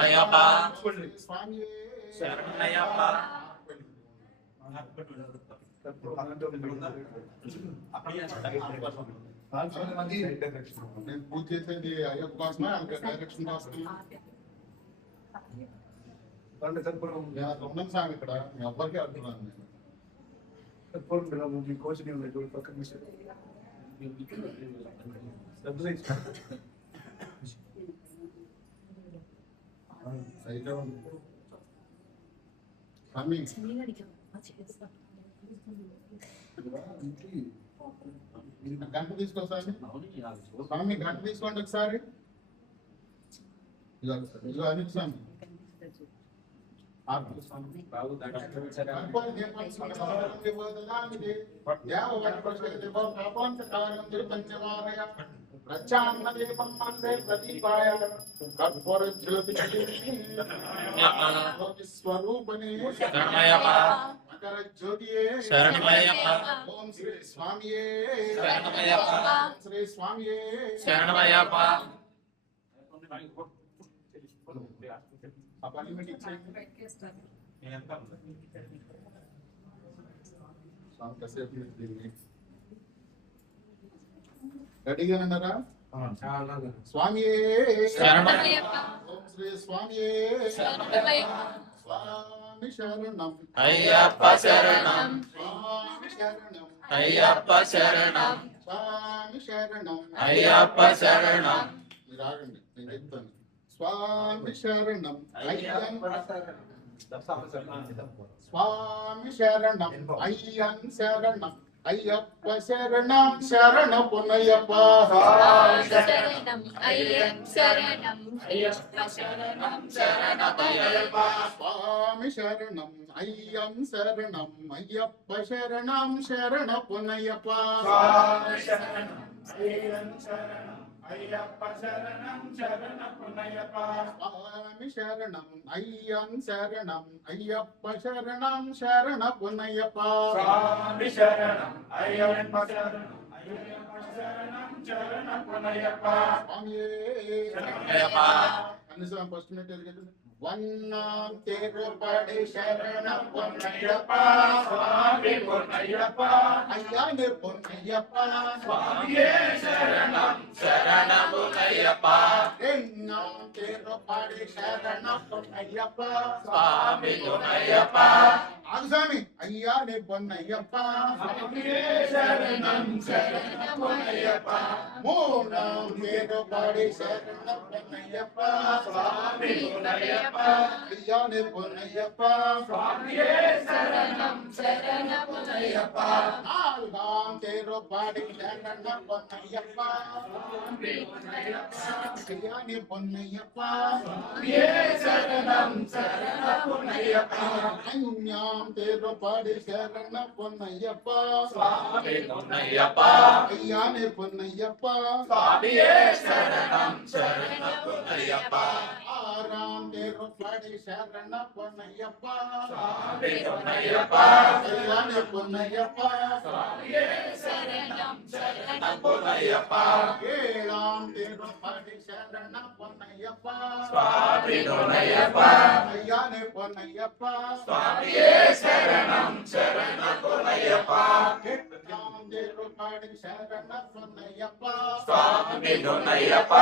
అయ్యప్ప స్వామి శరణమయ్యప్ప నేను పూజ చేసేది అయ్యప్ప కోసమే అంటే డైరెక్షన్ కోసం ఉన్నాను సార్ ఇక్కడ మీ అబ్బాయికి అంటున్నాను నేను గంట తీసుకొస్తాను స్వామి గంట తీసుకోండి ఒకసారి ఇదిగో అనిల్ స్వామి స్వరూపని ఓం శ్రీ స్వామియే శ్రీ స్వామియే శరణమయ్యప్ప అపాయింట్మెంట్ ఇచ్చేయండి రెడీగా ఉన్నారా స్వామియే ఓం శ్రీ స్వామియే స్వామి శరణం అయ్యప్ప శరణం స్వామి శరణం అయ్యప్ప శరణం స్వామి శరణం అయ్యప్ప శరణం మీరు ఆగండి నేను చెప్తాను స్వామి శరణం స్వామి శరణం అయ్యన్ శరణం అయ్యప్ప శరణం శరణ పునయ్యప్ప శరణం అయ్యం శరణం అయ్యప్ప శరణం శరణమయ్యప్ప స్వామి శరణం అయ్యం శరణం అయ్యప్ప శరణం శరణ పునయ్యప్ప స్వామి శరణం అయ్యం శరణం అయ్యప్ప శరణం శరణ పునయ్యప్ప స్వామి శరణం అయ్యం శరణం అయ్యప్ప శరణం శరణ పునయ్యప్ప స్వామి శరణం అయ్యప్ప శరణం అయ్యప్ప శరణం శరణ పునయ్యప్ప స్వామియే శరణమయ్యప్ప కనీసం ఫస్ట్ మినిట్ వన్నాం తిరుపడి శరణ పునయ్యప్ప స్వామి పునయ్యప్ప అయ్యాని పునయ్యప్ప స్వామియే శరణం శరణమయ్యప్ప ఎన్నాం తిరుపడి శరణ పునయ్యప్ప స్వామి పునయ్యప్ప ఆగుసామి అయ్యాని పునయ్యప్ప స్వామియే శరణం శరణ పునయ్యప్ప మూడాం తిరుపడి శరణ పునయ్యప్ప స్వామి పునయ్యప్ప అయ్యాని పునయ్యప్ప స్వామియే శరణం శరణమయ్యప్ప నాలుగాం తిరుపడి శరణ పునయ్యప్ప స్వామి పునయ్యప్ప అయ్యాని పునయ్యప్ప స్వామియే శరణం శరణ పునయ్యప్ప అన్యాం తిరుపడి శరణ పునయ్యప్ప స్వామి పునయ్యప్ప అయ్యాని పునయ్యప్ప స్వామియే శరణం శరణ పునయ్యప్ప ఆరాం తిరుపడి శరణ పునయ్యప్ప స్వామి పునయ్యప్ప అయ్యాని పునయ్యప్ప స్వామియే శరణం శరణ పునయ్యప్ప ఏళాం తిరుపడి శరణ పునయ్యప్ప స్వామి పునయ్యప్ప అయ్యాని పునయ్యప్ప స్వామియే శరణం శరణ పునయ్యప్ప ఎట్టాం తిరుపడి శరణ పునయ్యప్ప స్వామి పునయ్యప్ప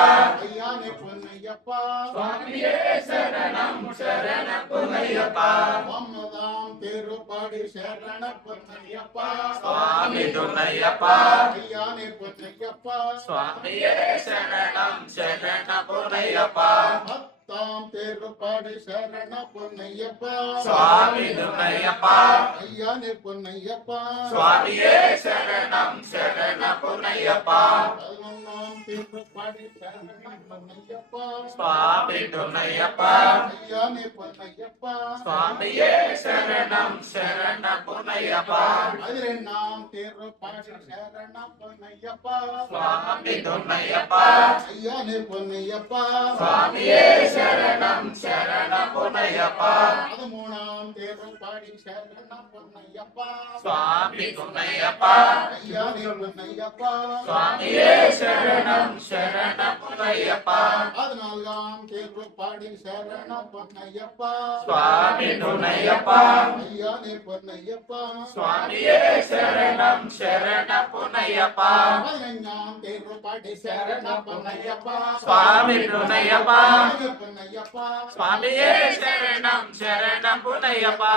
అయ్యాని పునయ్యప్ప స్వామియే శరణం శరణ పునయ్యప్ప మమ్మదాం తిరుపడి శరణ పునయ్యప్ప స్వామి పునయ్యప్ప అయ్యాని పునయ్యప్ప స్వామియే శరణం శరణ పునయ్యప్ప భక్తాం తిరుపడి శరణ పునయ్యప్ప స్వామి పునయ్యప్ప అయ్యాని పునయ్యప్ప స్వామియే శరణం శరణ పునయ్యప్ప పదమన్నాం తిరుపడి శరణ పునయ్యప్ప స్వామి పునయ్యప్ప అయ్యాని పునయ్యప్ప స్వామియే శరణం శరణ పునయ్యప్ప పదిరెన్నాం తిరుపడి శరణ పునయ్యప్ప స్వామి పునయ్యప్ప అయ్యాని పునయ్యప్ప స్వామియే శరణం శరణ పునయ్యప్ప పదమూడాం தேவபாடி சரணம் பொன்னையப்பா சுவாமி துணையப்பா ஐயானே பொன்னையப்பா சுவாமியே சரணம் சரண புனையப்பா 14ஆம் தேவபாடி சரணம் பொன்னையப்பா சுவாமி துணையப்பா ஐயானே பொன்னையப்பா சுவாமியே சரணம் சரண புனையப்பா 15ஆம் தேவபாடி சரணம் பொன்னையப்பா சுவாமி துணையப்பா பொன்னையப்பா சுவாமியே சரணம் சரண புனையப்பா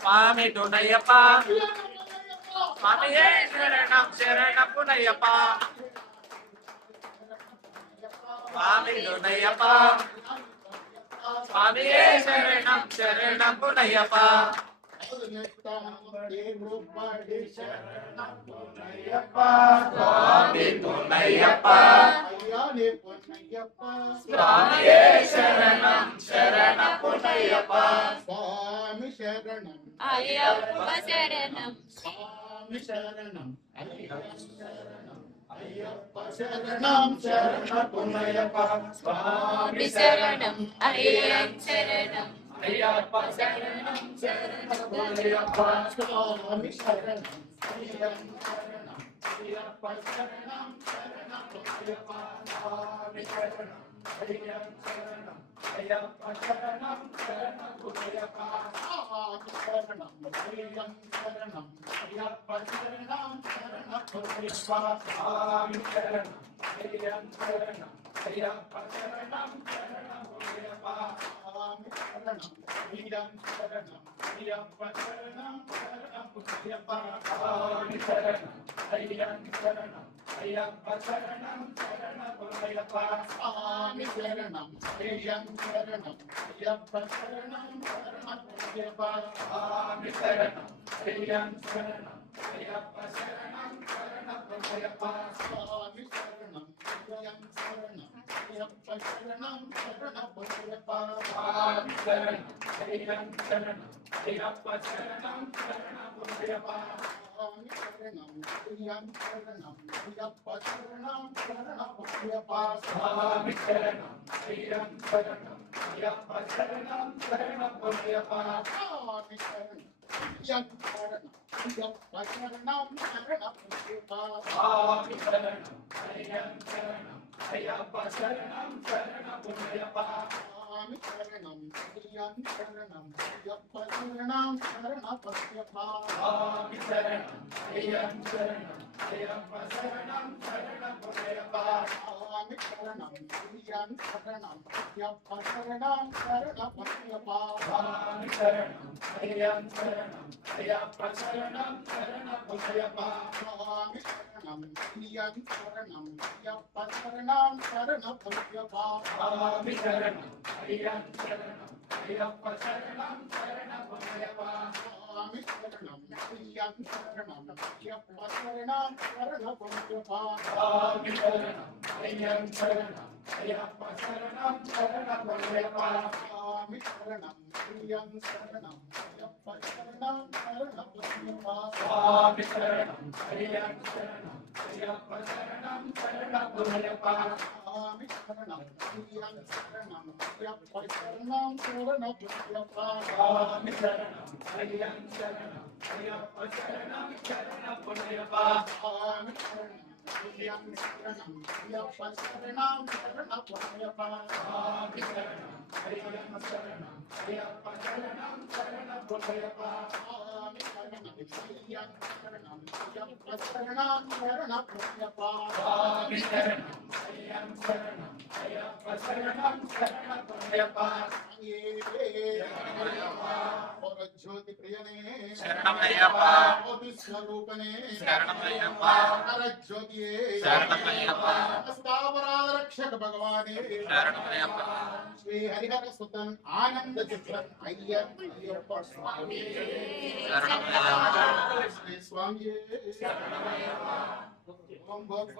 சுவாமி துணையப்பா சுவாமியே சரணம் சரண புனையப்பா சுவாமி துணையப்பா சுவாமியே சரணம் சரண புனையப்பா 18ஆம் தேவபாடி சரணம் பொன்னையப்பா சுவாமி துணையப்பா ஐயானே பொன்னையப்பா சுவாமியே சரணம் சரண புனையப்பா சுவாமி சரணம் ஐயப்ப சரணம் சுவாமி சரணம் ஐயப்ப சரணம் சரண பொன்னையப்பா சுவாமி சரணம் ஐயம் சரணம் ஐயப்ப சரணம் சரண புனையப்பா சுவாமி சரணம் ஐயப்ப சரணம் சரண பொன்னையப்பா சுவாமி சரணம் ஐயப்ப சரணம் சரண பொன்னையப்பா சுவாமி சரணம் ஐயப்ப சரணம் சரண பொன்னையப்பா சுவாமி சரணம் ஐயப்ப சரணம் சரண பொன்னையப்பா சுவாமி சரணம் ஐயப்ப சரணம் சரண பொன்னையப்பா சுவாமி சரணம் ஐயப்ப சரணம் சரண பொன்னையப்பா சுவாமி சரணம் ஐயப்ப சரணம் சரண பொன்னையப்பா சுவாமி சரணம் ஐயப்ப சரணம் சரண பொன்னையப்பா சுவாமி சரணம் ஐயப்ப சரணம் சரண பொன்னையப்பா சுவாமி சரணம் ஐயப்ப சரணம் சரண பொன்னையப்பா சுவாமி சரணம் ஐயப்ப சரணம் சரண பொன்னையப்பா சுவாமி சரணம் ஐயப்ப சரணம் சரண பொன்னையப்பா சுவாமி சரணம் ஐயப்ப சரணம் சரண பொன்னையப்பா சுவாமி சரணம் ஐயப்ப சரணம் சரண பொன்னையப்பா சுவாமி சரணம் ஐயப்ப சரணம் சரண பொன்னையப்பா சுவாமி சரணம் ஐயப்ப சரணம் சரண பொன்னையப்பா சுவாமி சரணம் ஐயப்ப சரணம் சரண பொன்னையப்பா சுவாமி சரணம் ஐயப்ப சரணம் சரண பொன்னையப்பா சுவாமி சரணம் ஐயப்ப சரணம் சரண பொன்னையப்பா சுவாமி சரணம் ஐயப்ப சரணம் சரண பொன்னையப்பா சுவாமி சரணம் ஐயப்ப சரணம் சரண பொன்னையப்பா சுவாமி சரணம் ஐயப்ப சரணம் சரண பொன்னையப்பா சுவாமி சரணம் ஐயப்ப சரணம் சரண பொன்னையப்பா சுவாமி சரணம் ஐயப்ப சரணம் சரண பொன்னையப்பா சுவாமி சரணம் ஐயப்ப சரணம் சரண பொன்னையப்பா சுவாமி சரணம் ஐயப்ப சரணம் சரண பொன்னையப்பா சுவாமி சரணம் ஐயப்ப சரணம் சரண பொன்னையப்பா சுவாமி சரணம் ஐயப்ப சரணம் சரண பொன்னையப்பா சுவாமி சரணம் ஐயப்ப சரணம் சரண பொன்னையப்பா சுவாமி சரணம் ஐயப்ப சரணம் சரண பொன்னையப்பா జ్యోతి ప్రియనే శరణమయ్యప్ప జ్యోతి స్వరూపనే శరణమయ్యప్ప జ్యోతియే శరణమయ్యప్ప స్థావరాల రక్షక భగవానే శరణమయ్యప్ప శ్రీ హరిహర సుతన్ ఆనంద చిత్రన్ అయ్యప్ప స్వామి శరణమయ్యప్ప శ్రీ స్వామి ఓం భగవత్